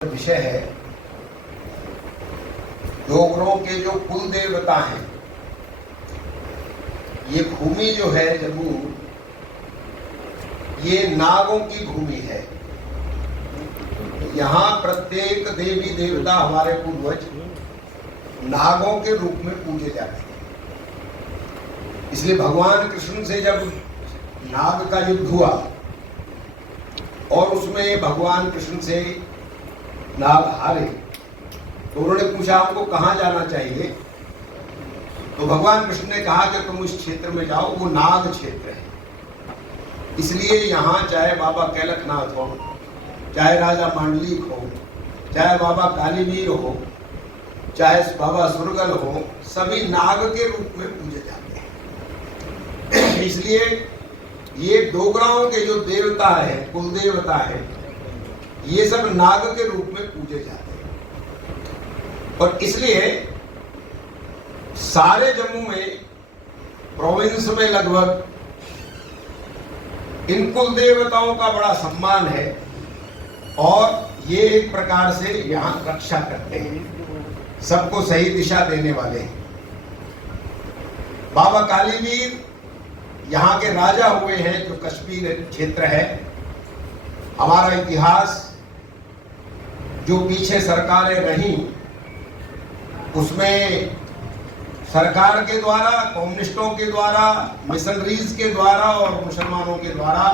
विषय है डोगरों के जो कुल देवता हैं। ये भूमि जो है जम्मू, ये नागों की भूमि है। यहाँ प्रत्येक देवी देवता हमारे पूर्वज नागों के रूप में पूजे जाते हैं। इसलिए भगवान कृष्ण से जब नाग का युद्ध हुआ और उसमें भगवान कृष्ण से नाग हारे तो उन्होंने पूछा हमको कहाँ जाना चाहिए। तो भगवान कृष्ण ने कहा कि तुम उस क्षेत्र में जाओ, वो नाग क्षेत्र है। इसलिए यहाँ चाहे बाबा कैलकनाथ हो, चाहे राजा मांडलिक हो, चाहे बाबा कालीवीर हो, चाहे बाबा सुरगल हो, सभी नाग के रूप में पूजे जाते हैं। इसलिए ये डोगराओं के जो देवता है, कुल देवता है, ये सब नाग के रूप में पूजे जाते हैं। और इसलिए सारे जम्मू में, प्रोविंस में लगभग इन कुल देवताओं का बड़ा सम्मान है और ये एक प्रकार से यहाँ रक्षा करते हैं, सबको सही दिशा देने वाले हैं। बाबा कालीवीर यहाँ के राजा हुए हैं, जो कश्मीर क्षेत्र है। हमारा इतिहास जो पीछे सरकारें रहीं, उसमें सरकार के द्वारा, कम्युनिस्टों के द्वारा, मिशनरीज के द्वारा और मुसलमानों के द्वारा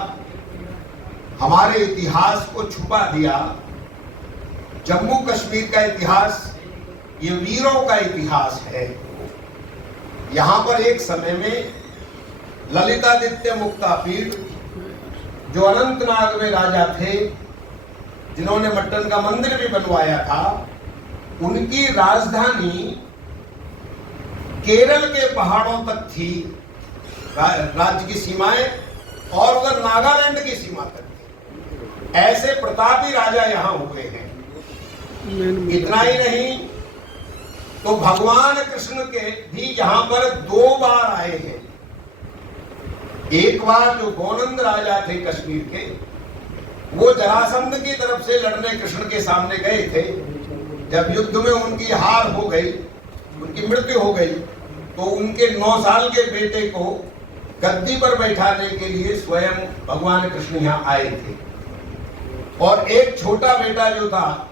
हमारे इतिहास को छुपा दिया। जम्मू कश्मीर का इतिहास ये वीरों का इतिहास है। यहाँ पर एक समय में ललितादित्य मुक्तापीठ, जो अनंतनाग में राजा थे, जिन्होंने मट्टन का मंदिर भी बनवाया था, उनकी राजधानी केरल के पहाड़ों तक थी, राज्य की सीमाएं, और उधर नागालैंड की सीमा तक थी। ऐसे प्रतापी राजा यहाँ हुए हैं। इतना ही नहीं, तो भगवान कृष्ण के भी यहाँ पर 2 बार आए हैं। एक बार जो गोनंद राजा थे कश्मीर के, वो जरासंध की तरफ से लड़ने कृष्ण के सामने गए थे। जब युद्ध में उनकी हार हो गई, उनकी मृत्यु हो गई, तो उनके 9 साल के बेटे को गद्दी पर बैठाने के लिए स्वयं भगवान कृष्ण यहाँ आए थे। और एक छोटा बेटा जो था,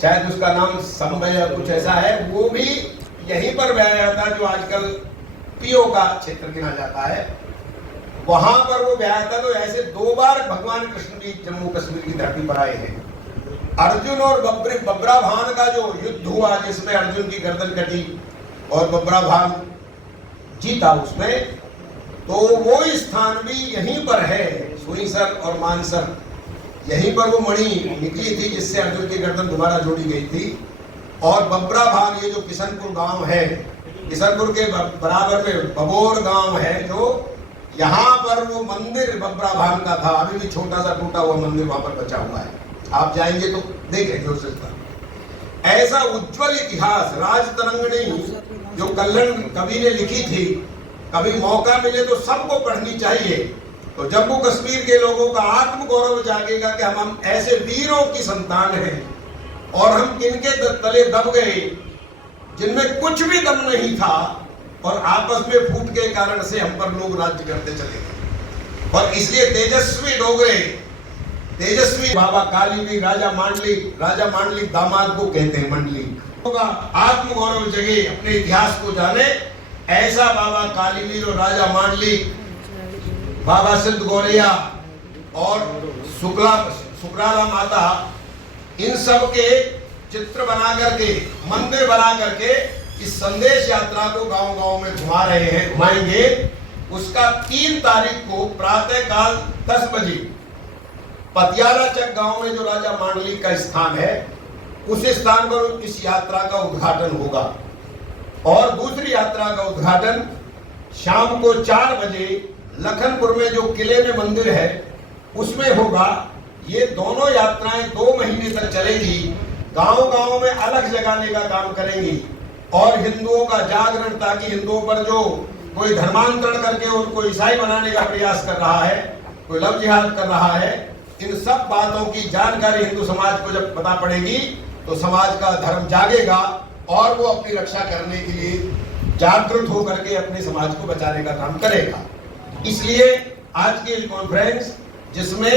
शायद उसका नाम संभय या कुछ ऐसा है, वो भी यहीं पर ब्याया था, जो आजकल पीओ का क्षेत्र गिना जाता है, वहां पर वो ब्याया था। तो ऐसे 2 बार भगवान कृष्ण भी जम्मू कश्मीर की धरती पर आए हैं। अर्जुन और बब्राभान का जो युद्ध हुआ, जिसमें अर्जुन की गर्दन कटी और बब्राभान जीता उसमें, तो वो स्थान भी यहीं पर है। सुईसर और मानसर, यहीं पर वो मणि निकली थी जिससे अर्जुन की गर्दन दोबारा जोड़ी गई थी। और बब्राभान, ये जो किशनपुर गांव है, किशनपुर के बराबर में बबोर गांव है, जो यहाँ पर वो मंदिर बब्राभान का था। अभी भी छोटा सा टूटा हुआ मंदिर वहां पर बचा हुआ है, आप जाएंगे तो देखेंगे उस स्थल। ऐसा उज्जवल इतिहास राजतरंगिणी जो कल्लण कवि ने लिखी थी, कभी मौका मिले तो सबको पढ़नी चाहिए। तो जम्मू कश्मीर के लोगों का आत्मगौरव जागेगा कि हम ऐसे वीरों की संतान हैं, और हम किनके तले दब गए जिनमें कुछ भी दम नहीं था, और आपस में फूट के कारण से हम पर लोग राज्य करते चले गए। और इसलिए तेजस्वी डोगरे, तेजस्वी बाबा कालीवीर, राजा मांडलिक दामाद को कहते हैं मंडलिक, आत्मगौरव जगे, अपने इतिहास को जाने। ऐसा बाबा कालीवीर और राजा मांडलिक, बाबा सिद्ध गौरैया और सुकराला माता, इन सब के चित्र बना करके, मंदिर बना करके इस संदेश यात्रा को गांव-गांव में घुमा रहे हैं, घुमाएंगे। उसका 3 तारीख को प्रातः काल 10 बजे पतियाला चक गांव में जो राजा मांडलिक का स्थान है, उस स्थान पर इस यात्रा का उद्घाटन होगा। और दूसरी यात्रा का उद्घाटन शाम को 4 बजे लखनपुर में जो किले में मंदिर है उसमें होगा। ये दोनों यात्राएं 2 महीने तक चलेगी, गांव-गांव में अलग जगाने का काम करेंगी और हिंदुओं का जागरण, ताकि हिंदुओं पर जो कोई धर्मांतरण करके उनको ईसाई बनाने का प्रयास कर रहा है, कोई लव जिहाद कर रहा है, इन सब बातों की जानकारी हिंदू समाज को जब पता पड़ेगी तो समाज का धर्म जागेगा और वो अपनी रक्षा करने के लिए जागृत होकर के अपने समाज को बचाने का काम करेगा। इसलिए आज की कॉन्फ्रेंस जिसमें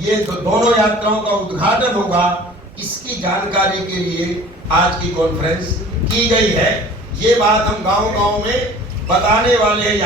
ये दोनों यात्राओं का उद्घाटन होगा, इसकी जानकारी के लिए आज की कॉन्फ्रेंस की गई है। ये बात हम गांव-गांव में बताने वाले हैं।